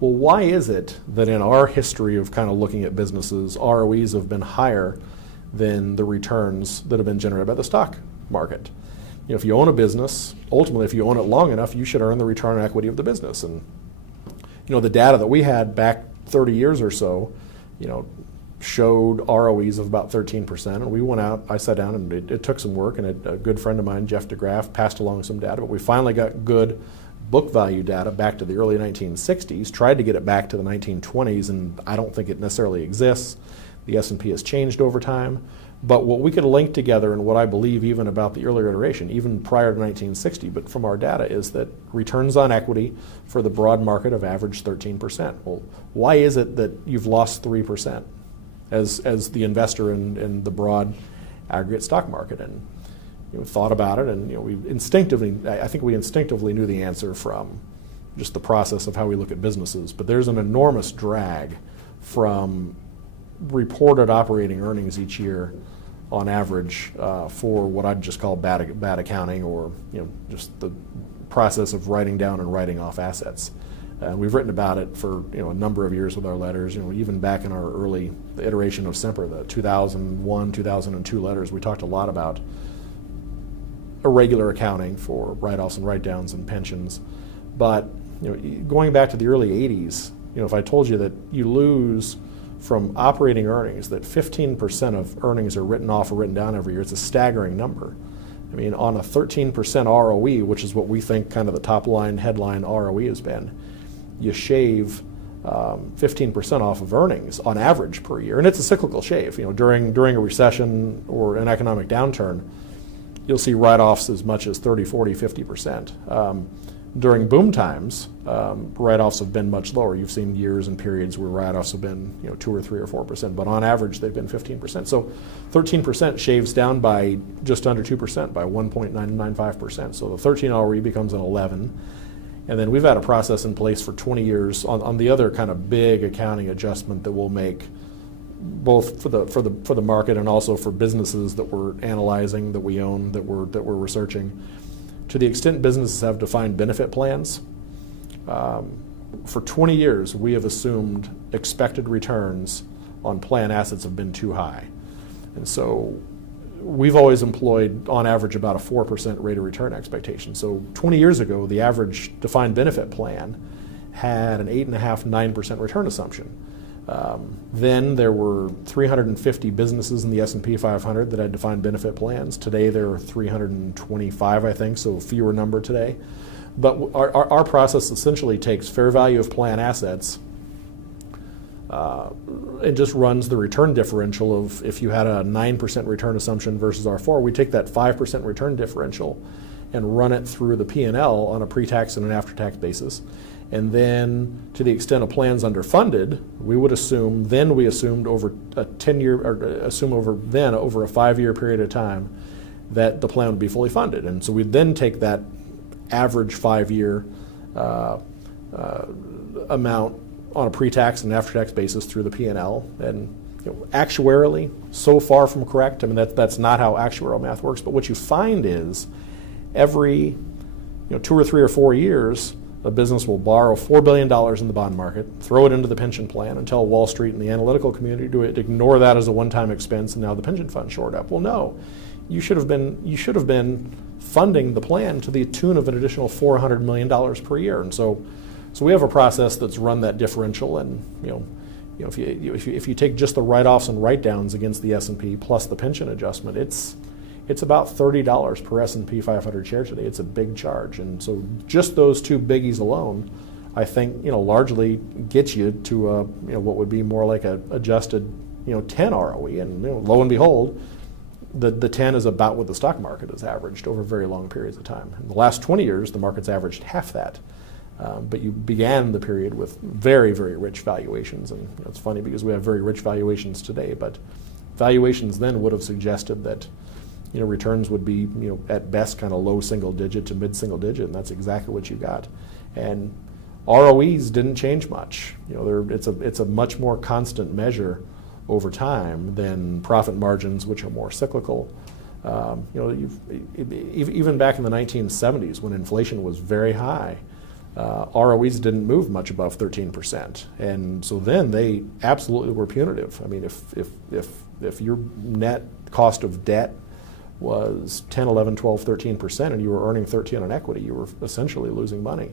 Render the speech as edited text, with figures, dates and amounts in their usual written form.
well, why is it that in our history of kind of looking at businesses, ROEs have been higher than the returns that have been generated by the stock market? If you own a business, ultimately, if you own it long enough, you should earn the return on equity of the business. And the data that we had back 30 years or so, showed ROEs of about 13%. And we went out, I sat down, and it took some work, and a good friend of mine, Jeff DeGraff, passed along some data. But we finally got good book value data back to the early 1960s, tried to get it back to the 1920s, and I don't think it necessarily exists. The S&P has changed over time. But what we could link together, and what I believe even about the earlier iteration, even prior to 1960, but from our data, is that returns on equity for the broad market have averaged 13%. Well, why is it that you've lost 3% as the investor in the broad aggregate stock market? And thought about it, and I think we instinctively knew the answer from just the process of how we look at businesses. But there's an enormous drag from reported operating earnings each year on average for what I'd just call bad accounting, or just the process of writing down and writing off assets. We've written about it for a number of years with our letters. Even back in our early iteration of Semper, the 2001, 2002 letters, we talked a lot about irregular accounting for write-offs and write-downs and pensions. But going back to the early 80s, if I told you that you lose from operating earnings, that 15% of earnings are written off or written down every year, it's a staggering number. I mean, on a 13% ROE, which is what we think kind of the top line headline ROE has been, you shave 15% off of earnings on average per year. And it's a cyclical shave. During a recession or an economic downturn, you'll see write-offs as much as 30, 40, 50%. During boom times, write-offs have been much lower. You've seen years and periods where write-offs have been 2 or 3 or 4%, but on average they've been 15%. So 13% shaves down by just under 2%, by 1.995%. So the 13 ROE becomes an 11. And then we've had a process in place for 20 years on the other kind of big accounting adjustment that we'll make, both for the market and also for businesses that we're analyzing, that we own, that we're researching. To the extent businesses have defined benefit plans, for 20 years we have assumed expected returns on plan assets have been too high. And so we've always employed on average about a 4% rate of return expectation. So 20 years ago, the average defined benefit plan had an 8.5%, 9% return assumption. Then there were 350 businesses in the S&P 500 that had defined benefit plans. Today there are 325, I think, so fewer number today. But our process essentially takes fair value of plan assets and just runs the return differential of, if you had a 9% return assumption versus our 4, we take that 5% return differential and run it through the P&L on a pre-tax and an after-tax basis. And then, to the extent a plan's underfunded, we assumed over a 10-year, or assume over a 5-year period of time that the plan would be fully funded. And so we'd then take that average 5-year amount on a pre-tax and after-tax basis through the P&L. And actuarially, so far from correct. I mean, that's not how actuarial math works. But what you find is every 2 or 3 or 4 years, a business will borrow $4 billion in the bond market, throw it into the pension plan, and tell Wall Street and the analytical community to ignore that as a one-time expense, and now the pension fund shored up. Well, no, you should have been funding the plan to the tune of an additional $400 million per year. And so we have a process that's run that differential, and if you take just the write-offs and write-downs against the S&P plus the pension adjustment, it's about $30 per S&P 500 share today. It's a big charge. And so just those two biggies alone, I think, largely get you to what would be more like a adjusted 10 ROE. And lo and behold, the 10 is about what the stock market has averaged over very long periods of time. In the last 20 years, the market's averaged half that. But you began the period with very, very rich valuations. And it's funny because we have very rich valuations today, but valuations then would have suggested that returns would be, at best kind of low single digit to mid single digit, and that's exactly what you got. And ROEs didn't change much. It's a much more constant measure over time than profit margins, which are more cyclical. Even back in the 1970s, when inflation was very high, ROEs didn't move much above 13%, and so then they absolutely were punitive. I mean, if your net cost of debt was 10, 11, 12, 13%, and you were earning 13 on equity, you were essentially losing money.